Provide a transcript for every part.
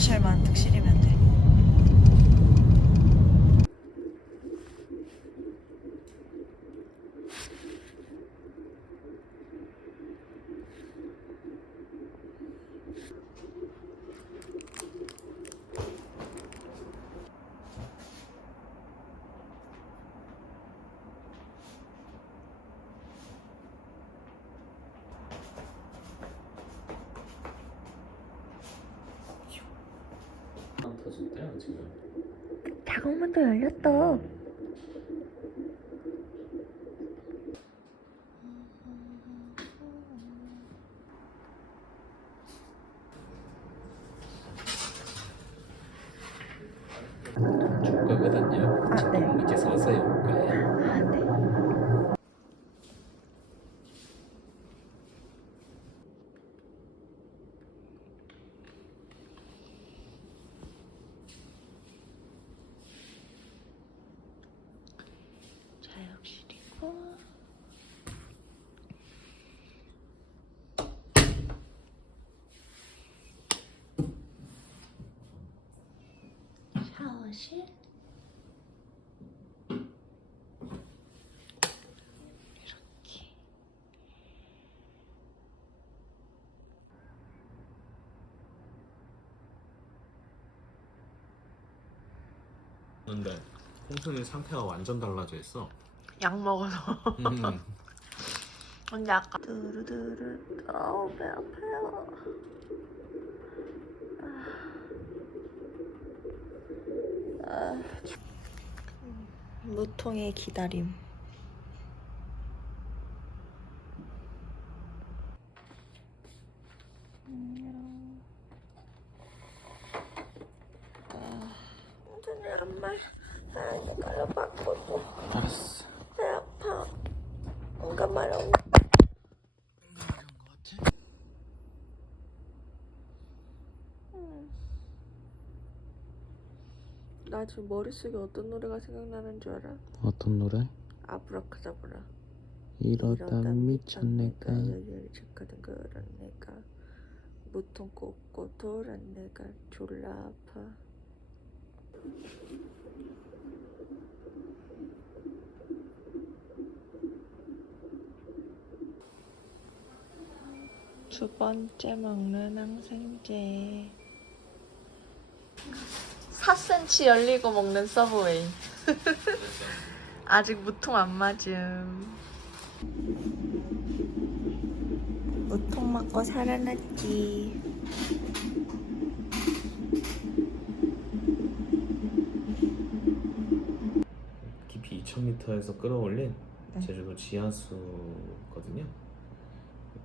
샤실만 득실이면 돼. 작업문도 열렸어. 줄 거거든요. 아, 네. 지금 이제 서서히 올 거예요. 아, 네. 자욕실이고 샤워실 이렇게 근데 홍수는 상태가 완전 달라져 있어. 약 먹어서 음. 근데 아까 두루두루 아우 배 아파요 아. 아. 무통의 기다림 아, 완전 여름말 아 이걸로 바꿔줘 알았어. 배 아파 뭔가 마려운 나 지금 머릿속에 어떤 노래가 생각나는 줄 알아? 어떤 노래? 아브라카다브라 이러다 미쳤네가. 열렬히 착하던 그런 내가 무통 꽂고 돌아 내가 졸라 아파 두 번째 먹는 항생제 4cm 열리고 먹는 서브웨이 아직 무통 안 맞음 무통 맞고 살아났지 깊이 2,000m에서 끌어올린 네. 제주도 지하수거든요.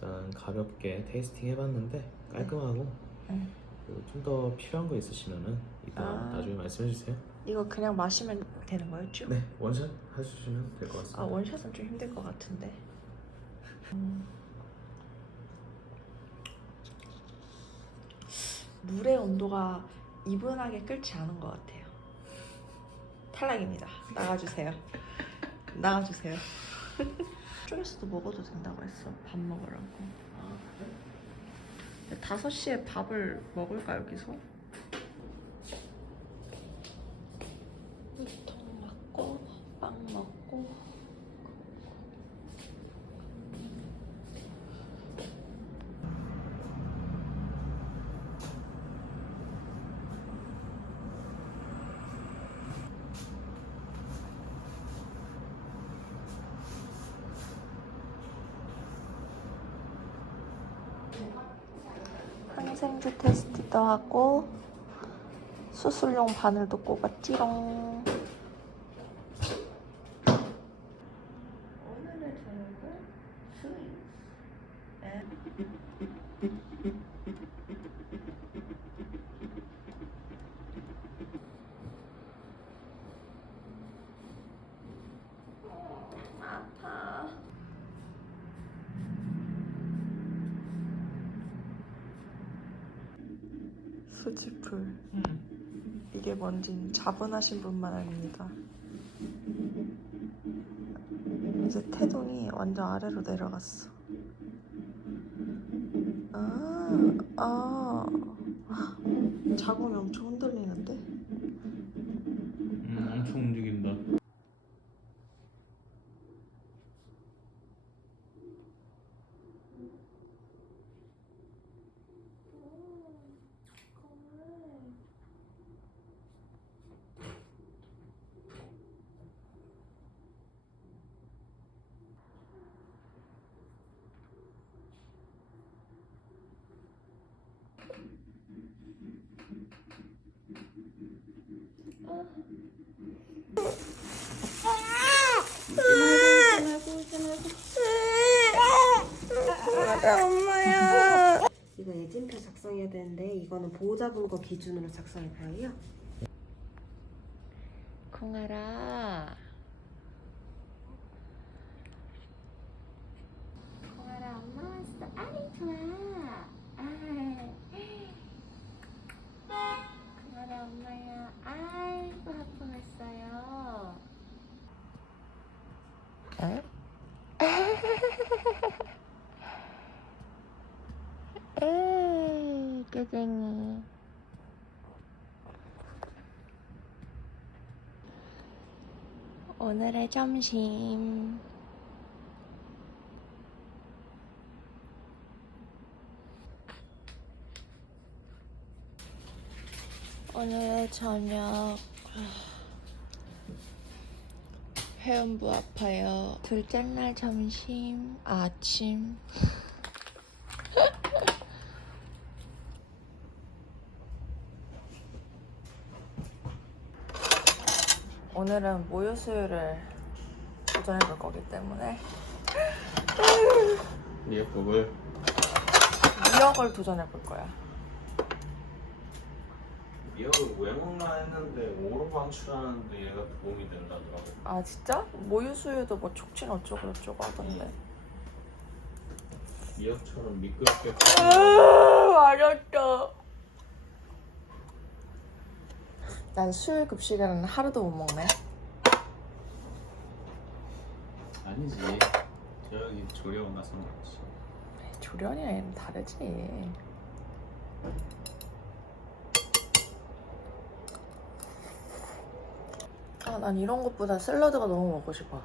일단 가볍게 테이스팅 해봤는데 깔끔하고 네. 좀 더 필요한 거 있으시면은 이따 아. 나중에 말씀해 주세요. 이거 그냥 마시면 되는 거였죠? 네 원샷 해주시면 될 것 같습니다. 아 원샷은 좀 힘들 것 같은데 음. 물의 온도가 이분하게 끓지 않은 것 같아요 탈락입니다 나가주세요 나가주세요 쪽에서도 먹어도 된다고 했어 밥 먹으라고 아 그래? 5시에 밥을 먹을까 여기서? 통 맞고 빵 먹고 항생제 테스트도 하고 수술용 바늘도 꼽았지롱 오늘의 저녁은 스윗 아파 수지풀 이게 뭔진 자분하신 분만 압니다 이제 태동이 완전 아래로 내려갔어 아, 아. 잡으면 엄청 흔들리는데? 음, 엄청 움직인다. 엄마야. 이거 예진표 작성해야 되는데 이거는 보호자분 거 기준으로 작성할 거예요. 콩알아. 콩알아 엄마 왔어. 아이 좋아. 아. 콩알아 엄마야. 아이고 아빠 왔어요. 응? 깨쟁이. 오늘의 점심. 오늘의 저녁. 회음부 아파요. 둘째 날 점심, 아, 아침. 오늘은 모유 수유를 도전해 볼 거기 때문에 미역국을 미역을 도전해 볼 거야. 미역을 왜 먹나 했는데 오로 방출하는데 얘가 도움이 된다더라고. 아 진짜? 모유 수유도 뭐 촉진 어쩌고 저쩌고 하던데. 미역처럼 미끄럽게 아, 맛있다. 난 수요 급식에는 하루도 못 먹네. 아니지. 저기 조리원 가서 먹지. 조련이랑 다르지. 아, 난 이런 것보다 샐러드가 너무 먹고 싶어.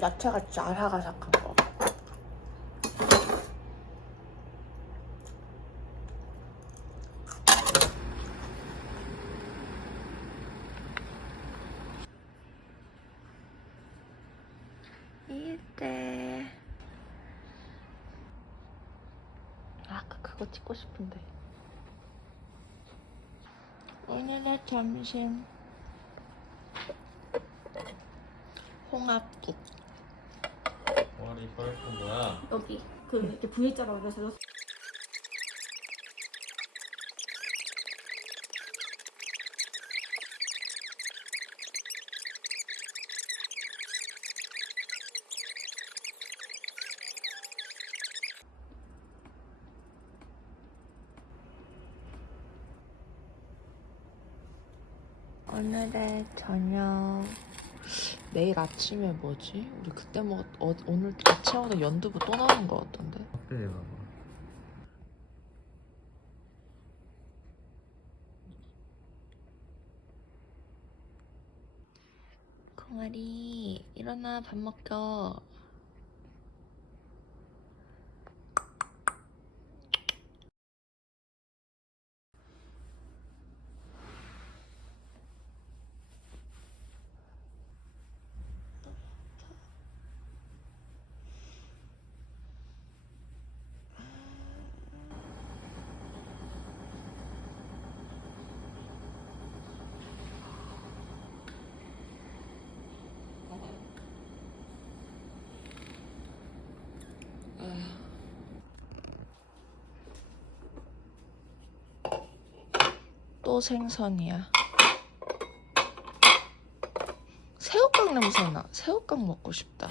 야채가 아삭아삭한 거. 이때 아까 그거 찍고 싶은데. 오늘의 점심. 홍합국. 머리 펄픈 거야. 여기 그 이렇게 V자로 그래서 오늘의 저녁 내일 아침에 뭐지? 우리 그때 먹었 어, 오늘 아침마다 연두부 또 나오는 거 같던데 네, 봐봐. 콩아리 일어나 밥 먹겨 또 생선이야. 새우깡 냄새나. 새우깡 먹고 싶다.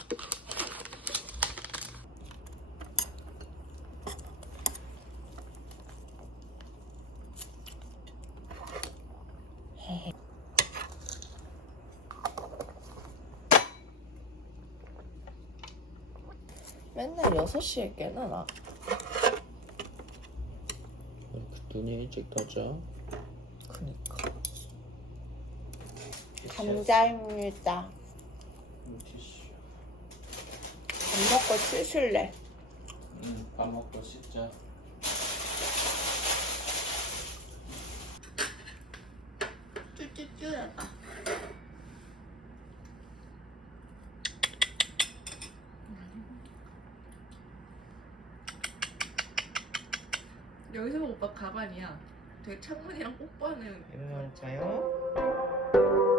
맨날 6시에 깨나 나? 눈이 일찍 떠져. 그니까. 감자입니다. 티슈. 밥 먹고 씻을래. 응, 밥 먹고 씻자. 쭈쭈쭈하다. 여기서 오빠 가만이야. 되게 창문이랑 뽀뽀하는. 일어날까요?